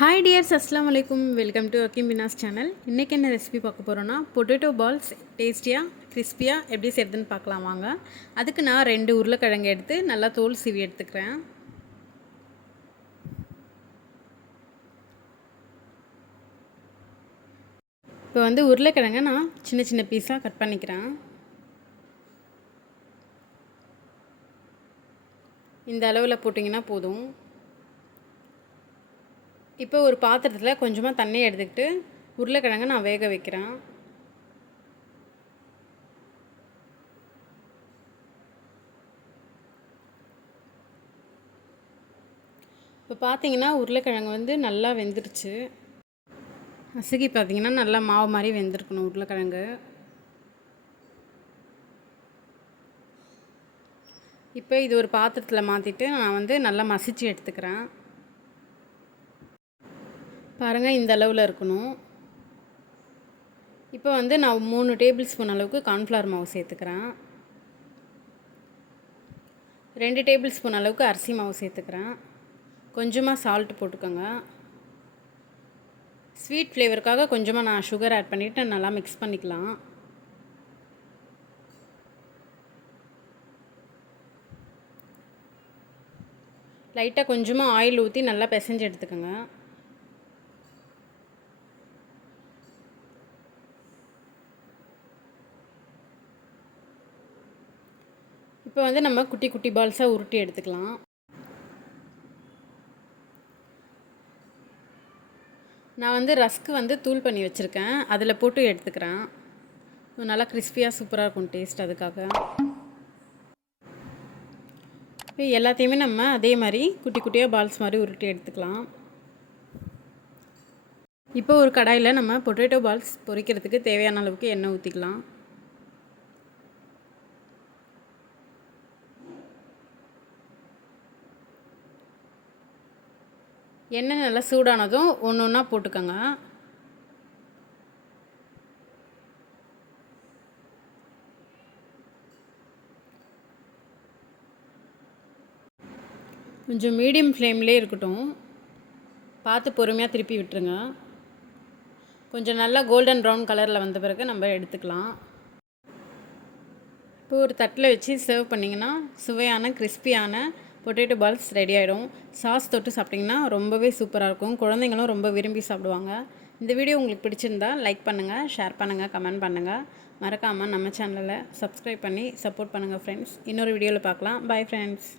Hi dears, அஸ்லாம் வலைக்கும். Welcome to Hakeem பினாஸ் சேனல். இன்றைக்கி என்ன ரெசிபி பார்க்க போகிறோன்னா, பொட்டேட்டோ பால்ஸ் டேஸ்டியாக கிறிஸ்பியாக எப்படி செய்கிறதுன்னு பார்க்கலாம் வாங்க. அதுக்கு நான் 2 உருளைக்கிழங்கு எடுத்து நல்லா தோல் சீவி எடுத்துக்கிறேன். இப்போ வந்து உருளைக்கிழங்கை நான் சின்ன சின்ன பீஸாக கட் பண்ணிக்கிறேன். இந்த அளவில் போட்டிங்கன்னா போதும். இப்போ ஒரு பாத்திரத்தில் கொஞ்சமாக தண்ணி எடுத்துக்கிட்டு உருளைக்கிழங்கை நான் வேக வைக்கிறேன். இப்போ பார்த்தீங்கன்னா உருளைக்கிழங்கு வந்து நல்லா வெந்துருச்சு. நசுக்கி பார்த்தீங்கன்னா நல்லா மாவு மாதிரி வெந்திருக்கணும் உருளைக்கிழங்கு. இப்போ இது ஒரு பாத்திரத்தில் மாற்றிட்டு நான் வந்து நல்லா மசிச்சு எடுத்துக்கிறேன். பாருங்கள், இந்த அளவில் இருக்கணும். இப்போ வந்து நான் 3 டேபிள் ஸ்பூன் அளவுக்கு கார்ன்ஃப்ளவர் மாவு சேர்த்துக்கிறேன். 2 டேபிள் ஸ்பூன் அளவுக்கு அரிசி மாவு சேர்த்துக்கிறேன். கொஞ்சமாக சால்ட் போட்டுக்கோங்க. ஸ்வீட் ஃப்ளேவருக்காக கொஞ்சமாக நான் சுகர் ஆட் பண்ணிவிட்டு நல்லா மிக்ஸ் பண்ணிக்கலாம். லைட்டாக கொஞ்சமாக ஆயில் ஊற்றி நல்லா பிசைஞ்சு எடுத்துக்கோங்க. இப்போ வந்து நம்ம குட்டி குட்டி பால்ஸாக உருட்டி எடுத்துக்கலாம். நான் வந்து ரஸ்க்கு வந்து தூள் பண்ணி வச்சுருக்கேன், அதில் போட்டு எடுத்துக்கிறேன். நல்லா கிறிஸ்பியாக சூப்பராக இருக்கும் டேஸ்ட். அதுக்காக இப்போ எல்லாத்தையுமே நம்ம அதே மாதிரி குட்டி குட்டியாக பால்ஸ் மாதிரி உருட்டி எடுத்துக்கலாம். இப்போ ஒரு கடாயில் நம்ம பொட்டேட்டோ பால்ஸ் பொரிக்கிறதுக்கு தேவையான அளவுக்கு எண்ணெய் ஊற்றிக்கலாம். எண்ணெய் நல்லா சூடானதும் ஒன்று ஒன்றா போட்டுக்கோங்க. கொஞ்சம் மீடியம் ஃப்ளேம்லேயே இருக்கட்டும். பார்த்து பொறுமையாக திருப்பி விட்டுருங்க. கொஞ்சம் நல்லா கோல்டன் ப்ரௌன் கலரில் வந்த பிறகு நம்ம எடுத்துக்கலாம். இப்போ ஒரு தட்டில் வச்சு சர்வ் பண்ணிங்கன்னா சுவையான கிறிஸ்பியான பொட்டேட்டோ பால்ஸ் ரெடி ஆகிடும். சாஸ் தொட்டு சாப்பிட்டிங்கன்னா ரொம்பவே சூப்பராக இருக்கும். குழந்தைங்களும் ரொம்ப விரும்பி சாப்பிடுவாங்க. இந்த வீடியோ உங்களுக்கு பிடிச்சிருந்தா லைக் பண்ணுங்கள், ஷேர் பண்ணுங்கள், கமெண்ட் பண்ணுங்கள். மறக்காமல் நம்ம சேனலில் சப்ஸ்கிரைப் பண்ணி சப்போர்ட் பண்ணுங்கள் ஃப்ரெண்ட்ஸ். இன்னொரு வீடியோவில் பார்க்கலாம். Bye friends.